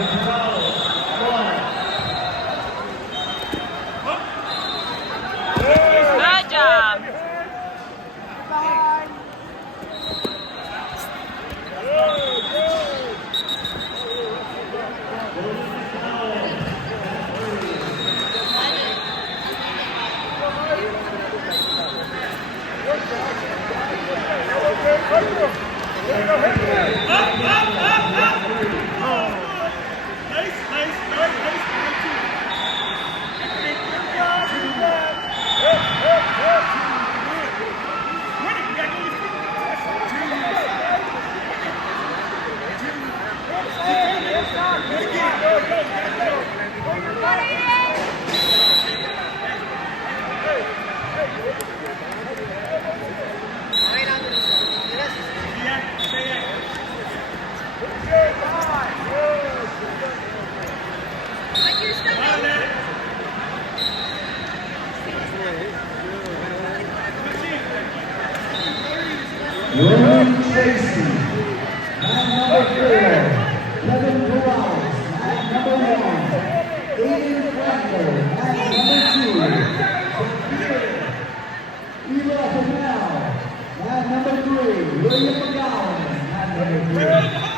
Good job. William Tracy, number 4, Kevin Perez, number 1, Aiden Franco, number 2, Eva Patel, number 3, William McGowan, number 3.